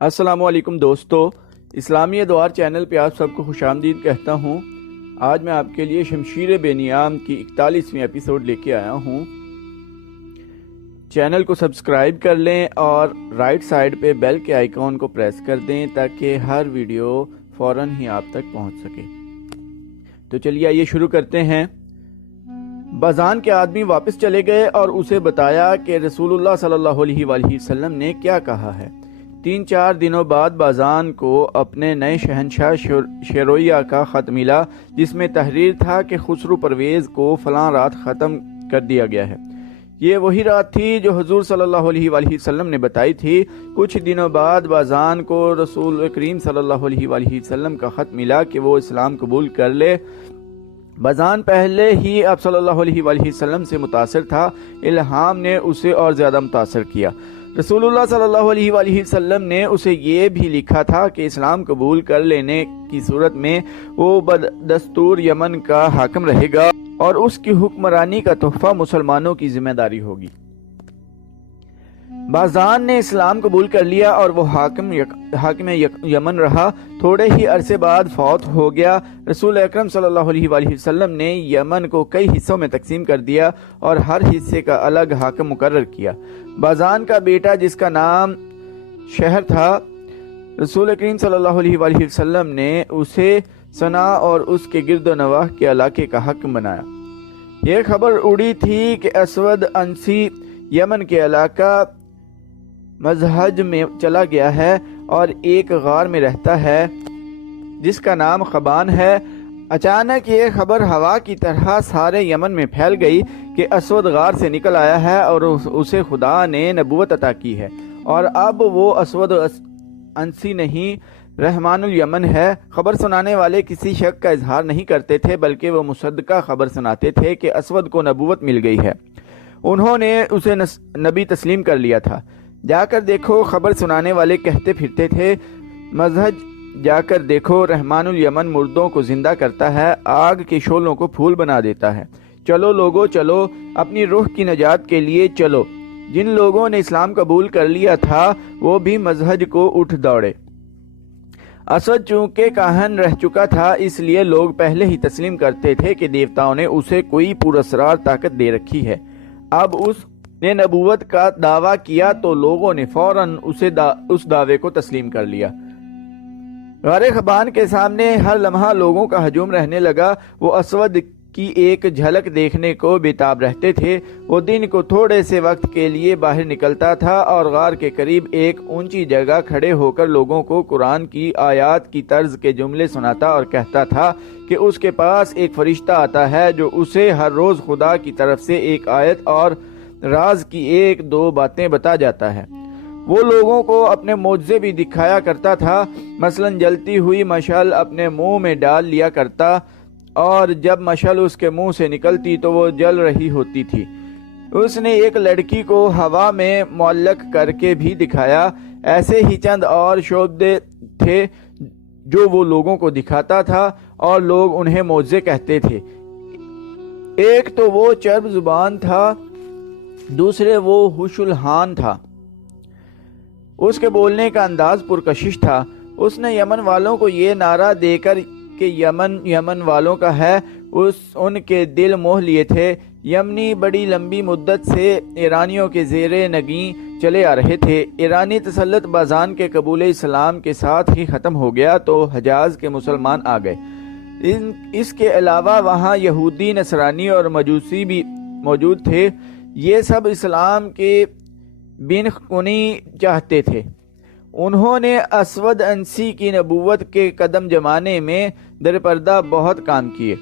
السلام علیکم دوستو، اسلامی ادوار چینل پہ آپ سب کو خوش آمدید کہتا ہوں۔ آج میں آپ کے لیے شمشیر بے نیام کی 41ویں ایپیسوڈ لے کے آیا ہوں۔ چینل کو سبسکرائب کر لیں اور رائٹ سائڈ پہ بیل کے آئیکن کو پریس کر دیں تاکہ ہر ویڈیو فوراً ہی آپ تک پہنچ سکے۔ تو چلیے آئیے شروع کرتے ہیں۔ بازان کے آدمی واپس چلے گئے اور اسے بتایا کہ رسول اللہ صلی اللہ علیہ وآلہ وسلم نے کیا کہا ہے۔ 3-4 دنوں بعد بازان کو اپنے نئے شہنشاہ شیرویہ کا خط ملا، جس میں تحریر تھا کہ خسرو پرویز کو فلاں رات ختم کر دیا گیا ہے۔ یہ وہی رات تھی جو حضور صلی اللہ علیہ وآلہ وسلم نے بتائی تھی۔ کچھ دنوں بعد بازان کو رسول کریم صلی اللہ علیہ وآلہ وسلم کا خط ملا کہ وہ اسلام قبول کر لے۔ بازان پہلے ہی آپ صلی اللہ علیہ وآلہ وسلم سے متاثر تھا، الہام نے اسے اور زیادہ متاثر کیا۔ رسول اللہ صلی اللہ علیہ وآلہ وسلم نے اسے یہ بھی لکھا تھا کہ اسلام قبول کر لینے کی صورت میں وہ بدستور یمن کا حاکم رہے گا اور اس کی حکمرانی کا تحفہ مسلمانوں کی ذمہ داری ہوگی۔ بازان نے اسلام قبول کر لیا اور وہ حاکم یمن رہا۔ تھوڑے ہی عرصے بعد فوت ہو گیا۔ رسول اکرم صلی اللہ علیہ وآلہ وسلم نے یمن کو کئی حصوں میں تقسیم کر دیا اور ہر حصے کا الگ حاکم مقرر کیا۔ بازان کا بیٹا جس کا نام شہر تھا، رسول کریم صلی اللہ علیہ وآلہ وسلم نے اسے صنع اور اس کے گرد و نواح کے علاقے کا حاکم بنایا۔ یہ خبر اڑی تھی کہ اسود انسی یمن کے علاقہ مزہج میں چلا گیا ہے اور ایک غار میں رہتا ہے جس کا نام خبان ہے۔ اچانک یہ خبر ہوا کی طرح سارے یمن میں پھیل گئی کہ اسود غار سے نکل آیا ہے اور اسے خدا نے نبوت عطا کی ہے، اور اب وہ اسود انسی نہیں، رحمان الیمن ہے۔ خبر سنانے والے کسی شک کا اظہار نہیں کرتے تھے، بلکہ وہ مصدقہ خبر سناتے تھے کہ اسود کو نبوت مل گئی ہے۔ انہوں نے اسے نبی تسلیم کر لیا تھا۔ جا کر دیکھو، خبر سنانے والے کہتے پھرتے تھے، مزہج جا کر دیکھو، رحمان الیمن مردوں کو زندہ کرتا ہے، آگ کے شعلوں کو پھول بنا دیتا ہے۔ چلو لوگو چلو، اپنی روح کی نجات کے لیے چلو۔ جن لوگوں نے اسلام قبول کر لیا تھا وہ بھی مزہج کو اٹھ دوڑے۔ اسود چونکہ کاہن رہ چکا تھا، اس لیے لوگ پہلے ہی تسلیم کرتے تھے کہ دیوتاؤں نے اسے کوئی پراسرار طاقت دے رکھی ہے۔ اب اس نے نبوت کا دعویٰ کیا تو لوگوں نے فوراً اس دعوے کو تسلیم کر لیا۔ غار خبان کے سامنے ہر لمحہ لوگوں کا ہجوم رہنے لگا۔ وہ اسود کی ایک جھلک دیکھنے کو بےتاب رہتے تھے۔ وہ دن کو تھوڑے سے وقت کے لیے باہر نکلتا تھا اور غار کے قریب ایک اونچی جگہ کھڑے ہو کر لوگوں کو قرآن کی آیات کی طرز کے جملے سناتا اور کہتا تھا کہ اس کے پاس ایک فرشتہ آتا ہے جو اسے ہر روز خدا کی طرف سے ایک آیت اور راز کی 1-2 باتیں بتا جاتا ہے۔ وہ لوگوں کو اپنے معجزے بھی دکھایا کرتا تھا، مثلا جلتی ہوئی مشعل اپنے منہ میں ڈال لیا کرتا اور جب مشعل اس کے منہ سے نکلتی تو وہ جل رہی ہوتی تھی۔ اس نے ایک لڑکی کو ہوا میں معلق کر کے بھی دکھایا۔ ایسے ہی چند اور شعبے تھے جو وہ لوگوں کو دکھاتا تھا اور لوگ انہیں معجزے کہتے تھے۔ ایک تو وہ چرب زبان تھا، دوسرے وہ ہوش الحان تھا۔ اس کے بولنے کا انداز پرکشش تھا۔ اس نے یمن والوں کو یہ نعرہ دے کر کہ یمن والوں کا ہے، ان کے دل موہ لیے تھے۔ یمنی بڑی لمبی مدت سے ایرانیوں کے زیر نگیں چلے آ رہے تھے۔ ایرانی تسلط بازان کے قبول اسلام کے ساتھ ہی ختم ہو گیا تو حجاز کے مسلمان آ گئے۔ اس کے علاوہ وہاں یہودی، نصرانی اور مجوسی بھی موجود تھے۔ یہ سب اسلام کے بن کنی چاہتے تھے۔ انہوں نے اسود انسی کی نبوت کے قدم جمانے میں درپردہ بہت کام کیے۔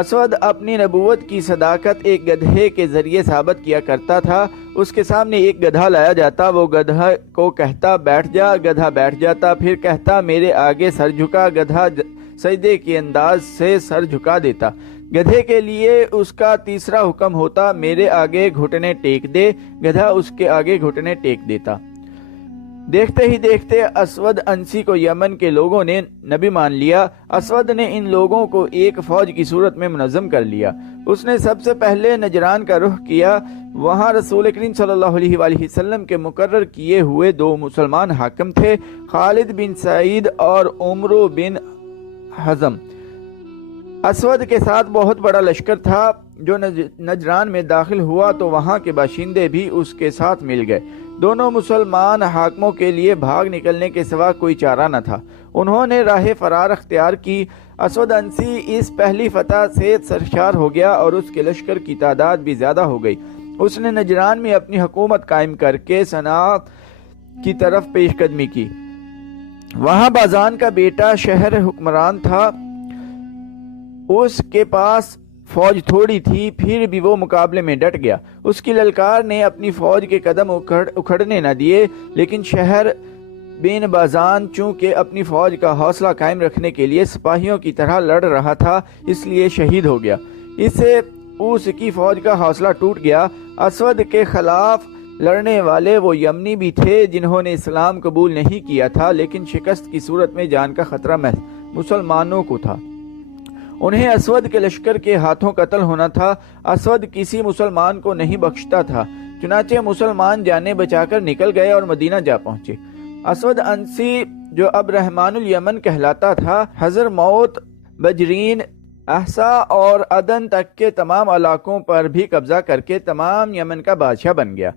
اسود اپنی نبوت کی صداقت ایک گدھے کے ذریعے ثابت کیا کرتا تھا۔ اس کے سامنے ایک گدھا لایا جاتا، وہ گدھا کو کہتا بیٹھ جا، گدھا بیٹھ جاتا، پھر کہتا میرے آگے سر جھکا، گدھا سجدے کے انداز سے سر جھکا دیتا۔ گدھے کے لیے اس کا تیسرا حکم ہوتا میرے آگے گھٹنے ٹیک دے، گدھا اس کے آگے گھٹنے ٹیک دیتا۔ دیکھتے ہی دیکھتے اسود انسی کو یمن کے لوگوں نے نبی مان لیا۔ اسود نے ان لوگوں کو ایک فوج کی صورت میں منظم کر لیا۔ اس نے سب سے پہلے نجران کا رخ کیا۔ وہاں رسول کریم صلی اللہ علیہ وآلہ وسلم کے مقرر کیے ہوئے 2 مسلمان حاکم تھے، خالد بن سعید اور عمرو بن حزم۔ اسود کے ساتھ بہت بڑا لشکر تھا۔ جو نجران میں داخل ہوا تو وہاں کے باشندے بھی اس کے ساتھ مل گئے۔ دونوں مسلمان حاکموں کے لیے بھاگ نکلنے کے سوا کوئی چارہ نہ تھا۔ انہوں نے راہ فرار اختیار کی۔ اسود انسی اس پہلی فتح سے سرشار ہو گیا اور اس کے لشکر کی تعداد بھی زیادہ ہو گئی۔ اس نے نجران میں اپنی حکومت قائم کر کے صنعاء کی طرف پیش قدمی کی۔ وہاں بازان کا بیٹا شہر حکمران تھا۔ اس کے پاس فوج تھوڑی تھی، پھر بھی وہ مقابلے میں ڈٹ گیا۔ اس کی للکار نے اپنی فوج کے قدم اکھڑنے نہ دیے، لیکن شہر بن بازان چونکہ اپنی فوج کا حوصلہ قائم رکھنے کے لیے سپاہیوں کی طرح لڑ رہا تھا، اس لیے شہید ہو گیا۔ اس سے اس کی فوج کا حوصلہ ٹوٹ گیا۔ اسود کے خلاف لڑنے والے وہ یمنی بھی تھے جنہوں نے اسلام قبول نہیں کیا تھا، لیکن شکست کی صورت میں جان کا خطرہ مسلمانوں کو تھا۔ انہیں اسود کے لشکر کے ہاتھوں قتل ہونا تھا۔ اسود کسی مسلمان کو نہیں بخشتا تھا، چنانچہ مسلمان جانیں بچا کر نکل گئے اور مدینہ جا پہنچے۔ اسود انسی جو اب رحمان الیمن کہلاتا تھا، حضر موت، بجرین، احسا اور عدن تک کے تمام علاقوں پر بھی قبضہ کر کے تمام یمن کا بادشاہ بن گیا۔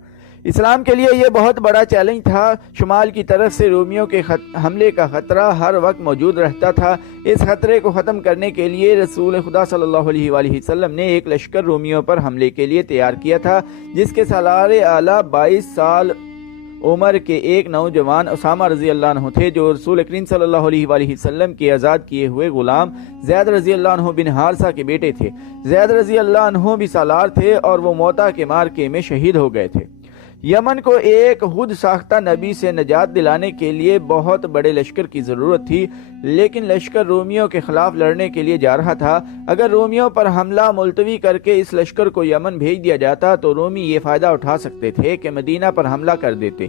اسلام کے لیے یہ بہت بڑا چیلنج تھا۔ شمال کی طرف سے رومیوں کے حملے کا خطرہ ہر وقت موجود رہتا تھا۔ اس خطرے کو ختم کرنے کے لیے رسول خدا صلی اللہ علیہ وآلہ وسلم نے ایک لشکر رومیوں پر حملے کے لیے تیار کیا تھا، جس کے سالار اعلیٰ 22 سال عمر کے ایک نوجوان اسامہ رضی اللہ عنہ تھے، جو رسول کریم صلی اللہ علیہ وآلہ وسلم کے آزاد کیے ہوئے غلام زید رضی اللہ عنہ بن حارثہ کے بیٹے تھے۔ زید رضی اللہ عنہ بھی سالار تھے اور وہ موتا کے معرکے میں شہید ہو گئے تھے۔ یمن کو ایک خود ساختہ نبی سے نجات دلانے کے لیے بہت بڑے لشکر کی ضرورت تھی، لیکن لشکر رومیوں کے خلاف لڑنے کے لیے جا رہا تھا۔ اگر رومیوں پر حملہ ملتوی کر کے اس لشکر کو یمن بھیج دیا جاتا تو رومی یہ فائدہ اٹھا سکتے تھے کہ مدینہ پر حملہ کر دیتے۔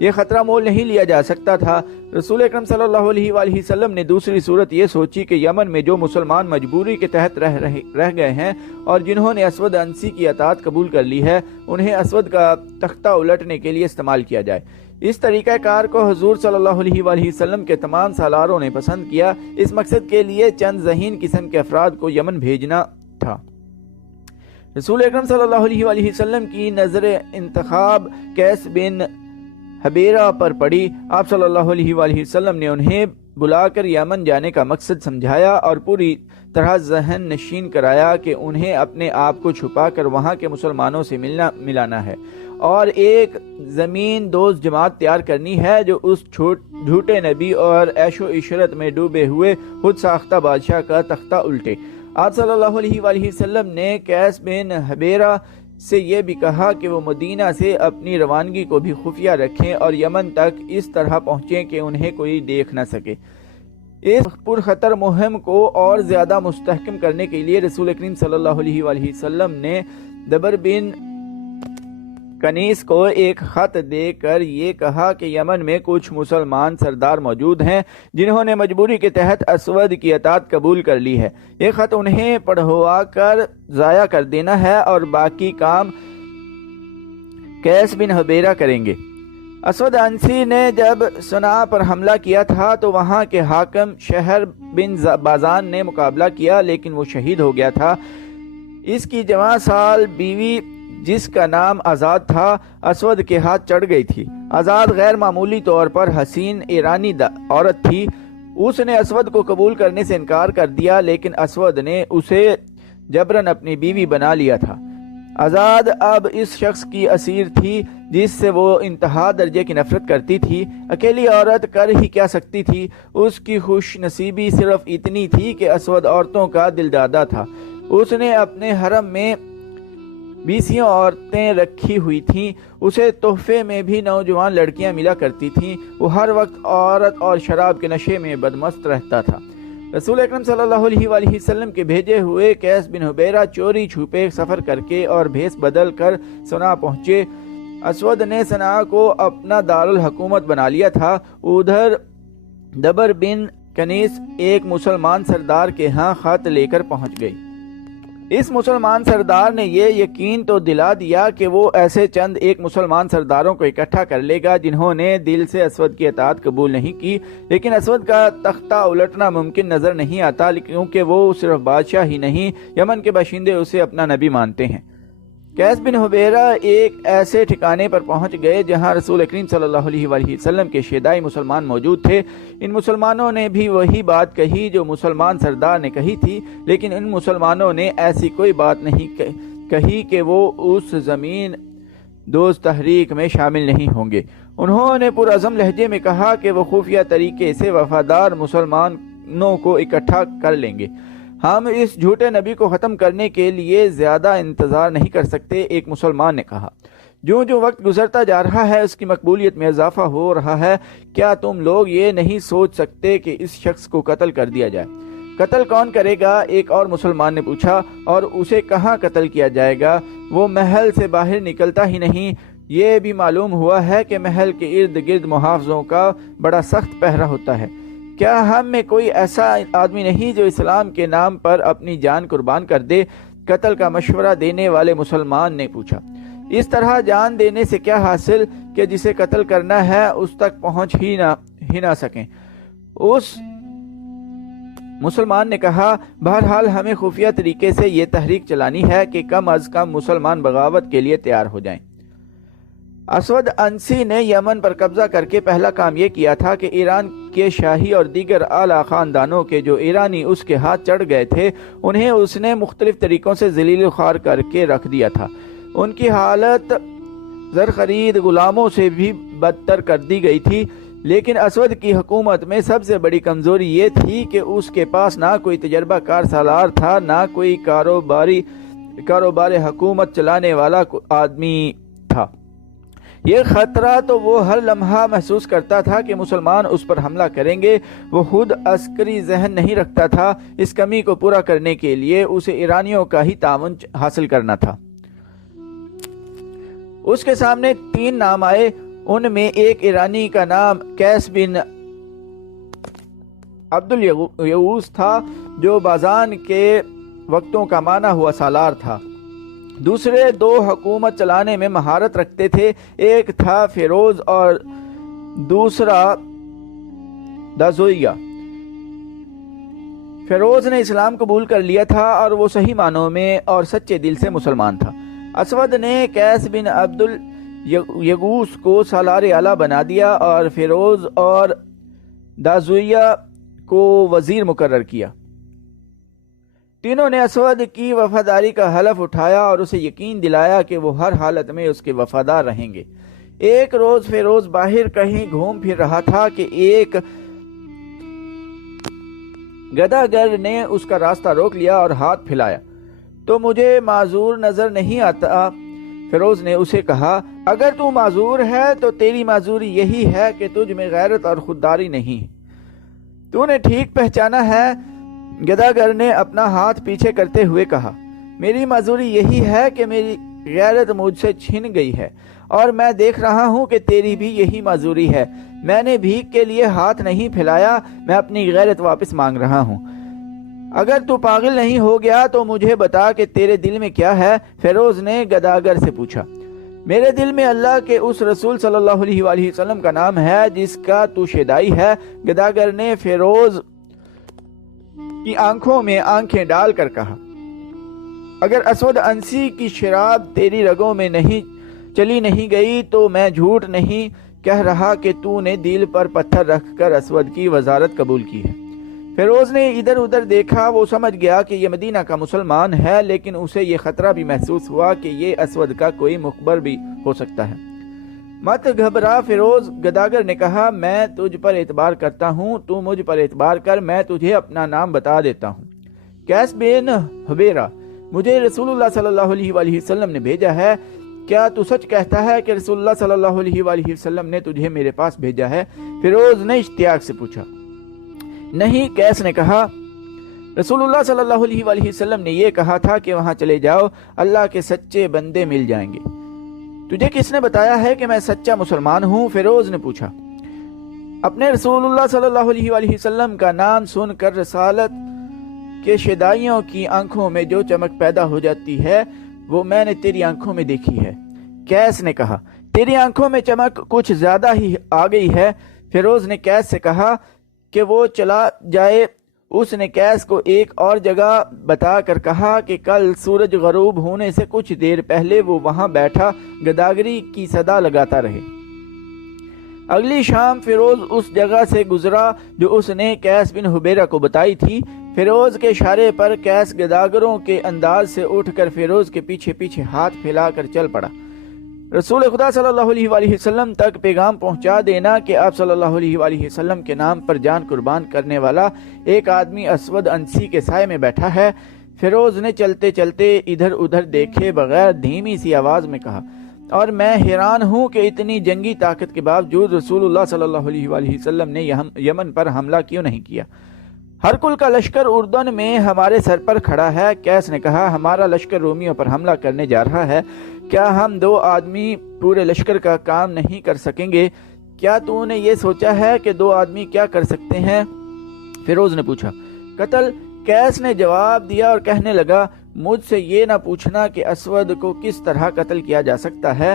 یہ خطرہ مول نہیں لیا جا سکتا تھا۔ رسول اکرم صلی اللہ علیہ وآلہ وسلم نے دوسری صورت یہ سوچی کہ یمن میں جو مسلمان مجبوری کے تحت رہ گئے ہیں اور جنہوں نے اسود انسی کی اطاعت قبول کر لی ہے، انہیں اسود کا تختہ الٹنے کے لیے استعمال کیا جائے۔ اس طریقہ کار کو حضور صلی اللہ علیہ وآلہ وسلم کے تمام سالاروں نے پسند کیا۔ اس مقصد کے لیے چند ذہین قسم کے افراد کو یمن بھیجنا تھا۔ رسول اکرم صلی اللہ علیہ وآلہ وسلم کی نظر انتخاب قیس بن حبیرہ پر پڑی۔ آپ صلی اللہ علیہ وآلہ وسلم نے انہیں بلا کر یمن جانے کا مقصد سمجھایا اور پوری طرح ذہن نشین کرایا کہ انہیں اپنے آپ کو چھپا کر وہاں کے مسلمانوں سے ملانا ہے اور ایک زمین دوست جماعت تیار کرنی ہے جو اس جھوٹے نبی اور عیش و عشرت میں ڈوبے ہوئے خود ساختہ بادشاہ کا تختہ الٹے۔ آپ صلی اللہ علیہ وآلہ وسلم نے قیس بن حبیرہ سے یہ بھی کہا کہ وہ مدینہ سے اپنی روانگی کو بھی خفیہ رکھیں اور یمن تک اس طرح پہنچیں کہ انہیں کوئی دیکھ نہ سکے۔ اس پرخطر مہم کو اور زیادہ مستحکم کرنے کے لیے رسول کریم صلی اللہ علیہ وآلہ وسلم نے دبر بن کنیس کو ایک خط دے کر یہ کہا کہ یمن میں کچھ مسلمان سردار موجود ہیں جنہوں نے مجبوری کے تحت اسود کی اطاعت قبول کر لی ہے۔ یہ خط انہیں پڑھوا کر ضائع کر دینا ہے اور باقی کام قیس بن حبیرہ کریں گے۔ اسود انسی نے جب صنعاء پر حملہ کیا تھا تو وہاں کے حاکم شہر بن بازان نے مقابلہ کیا، لیکن وہ شہید ہو گیا تھا۔ اس کی جوان سال بیوی جس کا نام آزاد تھا، اسود کے ہاتھ چڑھ گئی تھی۔ آزاد غیر معمولی طور پر حسین ایرانی عورت تھی۔ اس نے اسود کو قبول کرنے سے انکار کر دیا، لیکن اسود نے اسے جبرن اپنی بیوی بنا لیا تھا۔ آزاد اب اس شخص کی اسیر تھی جس سے وہ انتہا درجے کی نفرت کرتی تھی۔ اکیلی عورت کر ہی کیا سکتی تھی؟ اس کی خوش نصیبی صرف اتنی تھی کہ اسود عورتوں کا دلدادہ تھا۔ اس نے اپنے حرم میں 20 عورتیں رکھی ہوئی تھیں۔ اسے تحفے میں بھی نوجوان لڑکیاں ملا کرتی تھیں۔ وہ ہر وقت عورت اور شراب کے نشے میں بدمست رہتا تھا۔ رسول اکرم صلی اللہ علیہ وآلہ وسلم کے بھیجے ہوئے قیس بن حبیرہ چوری چھپے سفر کر کے اور بھیس بدل کر صنعاء پہنچے۔ اسود نے صنعاء کو اپنا دارالحکومت بنا لیا تھا۔ ادھر دبر بن کنیس ایک مسلمان سردار کے ہاں خط لے کر پہنچ گئی۔ اس مسلمان سردار نے یہ یقین تو دلا دیا کہ وہ ایسے چند ایک مسلمان سرداروں کو اکٹھا کر لے گا جنہوں نے دل سے اسود کی اطاعت قبول نہیں کی، لیکن اسود کا تختہ الٹنا ممکن نظر نہیں آتا، کیونکہ وہ صرف بادشاہ ہی نہیں، یمن کے باشندے اسے اپنا نبی مانتے ہیں۔ قیس بن حبیرہ ایک ایسے ٹھکانے پر پہنچ گئے جہاں رسول اکریم صلی اللہ علیہ وآلہ وسلم کے شیدائی مسلمان موجود تھے۔ ان مسلمانوں نے بھی وہی بات کہی جو مسلمان سردار نے کہی تھی، لیکن ان مسلمانوں نے ایسی کوئی بات نہیں کہی کہ وہ اس زمین دوز تحریک میں شامل نہیں ہوں گے۔ انہوں نے پرعزم لہجے میں کہا کہ وہ خفیہ طریقے سے وفادار مسلمانوں کو اکٹھا کر لیں گے۔ ہم اس جھوٹے نبی کو ختم کرنے کے لیے زیادہ انتظار نہیں کر سکتے، ایک مسلمان نے کہا۔ جو وقت گزرتا جا رہا ہے اس کی مقبولیت میں اضافہ ہو رہا ہے۔ کیا تم لوگ یہ نہیں سوچ سکتے کہ اس شخص کو قتل کر دیا جائے؟ قتل کون کرے گا؟ ایک اور مسلمان نے پوچھا۔ اور اسے کہاں قتل کیا جائے گا؟ وہ محل سے باہر نکلتا ہی نہیں۔ یہ بھی معلوم ہوا ہے کہ محل کے ارد گرد محافظوں کا بڑا سخت پہرا ہوتا ہے۔ کیا ہم میں کوئی ایسا آدمی نہیں جو اسلام کے نام پر اپنی جان قربان کر دے؟ قتل کا مشورہ دینے والے مسلمان نے پوچھا۔ اس طرح جان دینے سے کیا حاصل کہ جسے قتل کرنا ہے اس تک پہنچ ہی نہ سکیں؟ اس مسلمان نے کہا، بہرحال ہمیں خفیہ طریقے سے یہ تحریک چلانی ہے کہ کم از کم مسلمان بغاوت کے لیے تیار ہو جائیں۔ اسود انسی نے یمن پر قبضہ کر کے پہلا کام یہ کیا تھا کہ ایران کے شاہی اور دیگر اعلیٰ خاندانوں کے جو ایرانی اس کے ہاتھ چڑھ گئے تھے انہیں اس نے مختلف طریقوں سے ذلیل و خوار کر کے رکھ دیا تھا۔ ان کی حالت زر خرید غلاموں سے بھی بدتر کر دی گئی تھی، لیکن اسود کی حکومت میں سب سے بڑی کمزوری یہ تھی کہ اس کے پاس نہ کوئی تجربہ کار سالار تھا، نہ کوئی کاروبار حکومت چلانے والا آدمی تھا۔ یہ خطرہ تو وہ ہر لمحہ محسوس کرتا تھا کہ مسلمان اس پر حملہ کریں گے۔ وہ خود عسکری ذہن نہیں رکھتا تھا۔ اس کمی کو پورا کرنے کے لیے اسے ایرانیوں کا ہی تعاون حاصل کرنا تھا۔ اس کے سامنے 3 نام آئے۔ ان میں ایک ایرانی کا نام قیس بن عبدالیغوث تھا جو بازان کے وقتوں کا مانا ہوا سالار تھا۔ دوسرے 2 حکومت چلانے میں مہارت رکھتے تھے، ایک تھا فیروز اور دوسرا دازویہ۔ فیروز نے اسلام قبول کر لیا تھا اور وہ صحیح معنوں میں اور سچے دل سے مسلمان تھا۔ اسود نے قیس بن عبدالیغوث کو سالار اعلیٰ بنا دیا اور فیروز اور دازویہ کو وزیر مقرر کیا۔ تینوں نے اسود کی وفاداری کا حلف اٹھایا اور اسے یقین دلایا کہ وہ ہر حالت میں اس کے وفادار رہیں گے۔ ایک روز فیروز باہر کہیں گھوم پھر رہا تھا کہ ایک گداگر نے اس کا راستہ روک لیا اور ہاتھ پھیلایا۔ تو مجھے معذور نظر نہیں آتا، فیروز نے اسے کہا۔ اگر تو معذور ہے تو تیری معذوری یہی ہے کہ تجھ میں غیرت اور خودداری نہیں۔ تو نے ٹھیک پہچانا ہے، گداگر نے اپنا ہاتھ پیچھے کرتے ہوئے کہا۔ میری معذوری یہی ہے کہ میری غیرت مجھ سے چھن گئی ہے، اور میں دیکھ رہا ہوں کہ تیری بھی یہی معذوری ہے۔ میں نے بھیک کے لیے ہاتھ نہیں پھیلایا، میں اپنی غیرت واپس مانگ رہا ہوں۔ اگر تو پاگل نہیں ہو گیا تو مجھے بتا کہ تیرے دل میں کیا ہے؟ فیروز نے گداگر سے پوچھا۔ میرے دل میں اللہ کے اس رسول صلی اللہ علیہ وآلہ وسلم کا نام ہے جس کا تو شیدائی ہے۔ گداگر نے فیروز کی آنکھوں میں آنکھیں ڈال کر کہا، اگر اسود انسی کی شراب تیری رگوں میں چلی نہیں گئی تو میں جھوٹ نہیں کہہ رہا کہ تو نے دل پر پتھر رکھ کر اسود کی وزارت قبول کی ہے۔ فیروز نے ادھر ادھر دیکھا، وہ سمجھ گیا کہ یہ مدینہ کا مسلمان ہے، لیکن اسے یہ خطرہ بھی محسوس ہوا کہ یہ اسود کا کوئی مخبر بھی ہو سکتا ہے۔ مت گھبرا فیروز، گداگر نے کہا، میں تجھ پر اعتبار کرتا ہوں، تو مجھ پر اعتبار کر، میں تجھے اپنا نام بتا دیتا ہوں۔ قیس بن حبیرہ، مجھے رسول اللہ صلی اللہ علیہ وآلہ وسلم نے بھیجا ہے۔ کیا تو سچ کہتا ہے کہ رسول اللہ صلی اللہ علیہ وآلہ وسلم نے تجھے میرے پاس بھیجا ہے؟ فیروز نے اشتیاق سے پوچھا۔ نہیں، قیس نے کہا، رسول اللہ صلی اللہ علیہ وآلہ وسلم نے یہ کہا تھا کہ وہاں چلے جاؤ، اللہ کے سچے بندے مل جائیں گے۔ تجھے کس نے بتایا ہے کہ میں سچا مسلمان ہوں؟ فیروز نے پوچھا۔ اپنے رسول اللہ صلی اللہ علیہ وآلہ وسلم کا نام سن کر رسالت کے شیدائیوں کی آنکھوں میں جو چمک پیدا ہو جاتی ہے وہ میں نے تیری آنکھوں میں دیکھی ہے۔ قیس نے کہا، تیری آنکھوں میں چمک کچھ زیادہ ہی آ گئی ہے۔ فیروز نے قیس سے کہا کہ وہ چلا جائے۔ اس نے قیس کو ایک اور جگہ بتا کر کہا کہ کل سورج غروب ہونے سے کچھ دیر پہلے وہ وہاں بیٹھا گداگری کی صدا لگاتا رہے۔ اگلی شام فیروز اس جگہ سے گزرا جو اس نے قیس بن حبیرہ کو بتائی تھی۔ فیروز کے اشارے پر قیس گداگروں کے انداز سے اٹھ کر فیروز کے پیچھے پیچھے ہاتھ پھیلا کر چل پڑا۔ رسول خدا صلی اللہ علیہ وآلہ وسلم تک پیغام پہنچا دینا کہ آپ صلی اللہ علیہ وآلہ وسلم کے نام پر جان قربان کرنے والا ایک آدمی اسود انسی کے سائے میں بیٹھا ہے۔ فیروز نے چلتے چلتے ادھر ادھر دیکھے بغیر دھیمی سی آواز میں کہا، اور میں حیران ہوں کہ اتنی جنگی طاقت کے باوجود رسول اللہ صلی اللہ علیہ وآلہ وسلم نے یمن پر حملہ کیوں نہیں کیا؟ ہرکل کا لشکر اردن میں ہمارے سر پر کھڑا ہے۔ قیس نے کہا، ہمارا لشکر رومیوں پر حملہ کرنے جا رہا ہے، کیا ہم 2 آدمی پورے لشکر کا کام نہیں کر سکیں گے؟ کیا تو نے یہ سوچا ہے کہ 2 آدمی کیا کر سکتے ہیں؟ فیروز نے پوچھا۔ قتل، قیس نے جواب دیا اور کہنے لگا، مجھ سے یہ نہ پوچھنا کہ اسود کو کس طرح قتل کیا جا سکتا ہے۔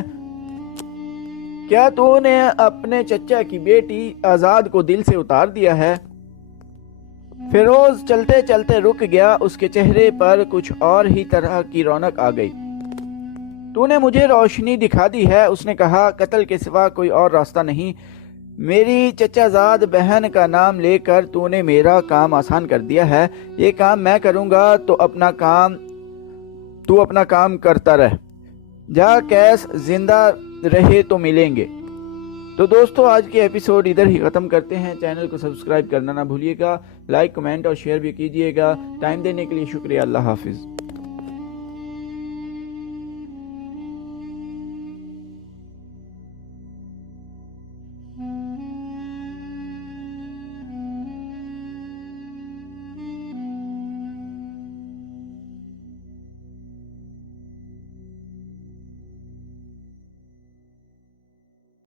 کیا تو نے اپنے چچا کی بیٹی آزاد کو دل سے اتار دیا ہے؟ فیروز چلتے چلتے رک گیا، اس کے چہرے پر کچھ اور ہی طرح کی رونق آ گئی۔ تو نے مجھے روشنی دکھا دی ہے، اس نے کہا، قتل کے سوا کوئی اور راستہ نہیں۔ میری چچا زاد بہن کا نام لے کر تو نے میرا کام آسان کر دیا ہے۔ یہ کام میں کروں گا تو اپنا کام کرتا رہ جا، قیس زندہ رہے تو ملیں گے۔ تو دوستو آج کے ایپیسوڈ ادھر ہی ختم کرتے ہیں۔ چینل کو سبسکرائب کرنا نہ بھولیے گا، لائک کمنٹ اور شیئر بھی کیجیے گا۔ ٹائم دینے کے لیے شکریہ۔ اللہ حافظ۔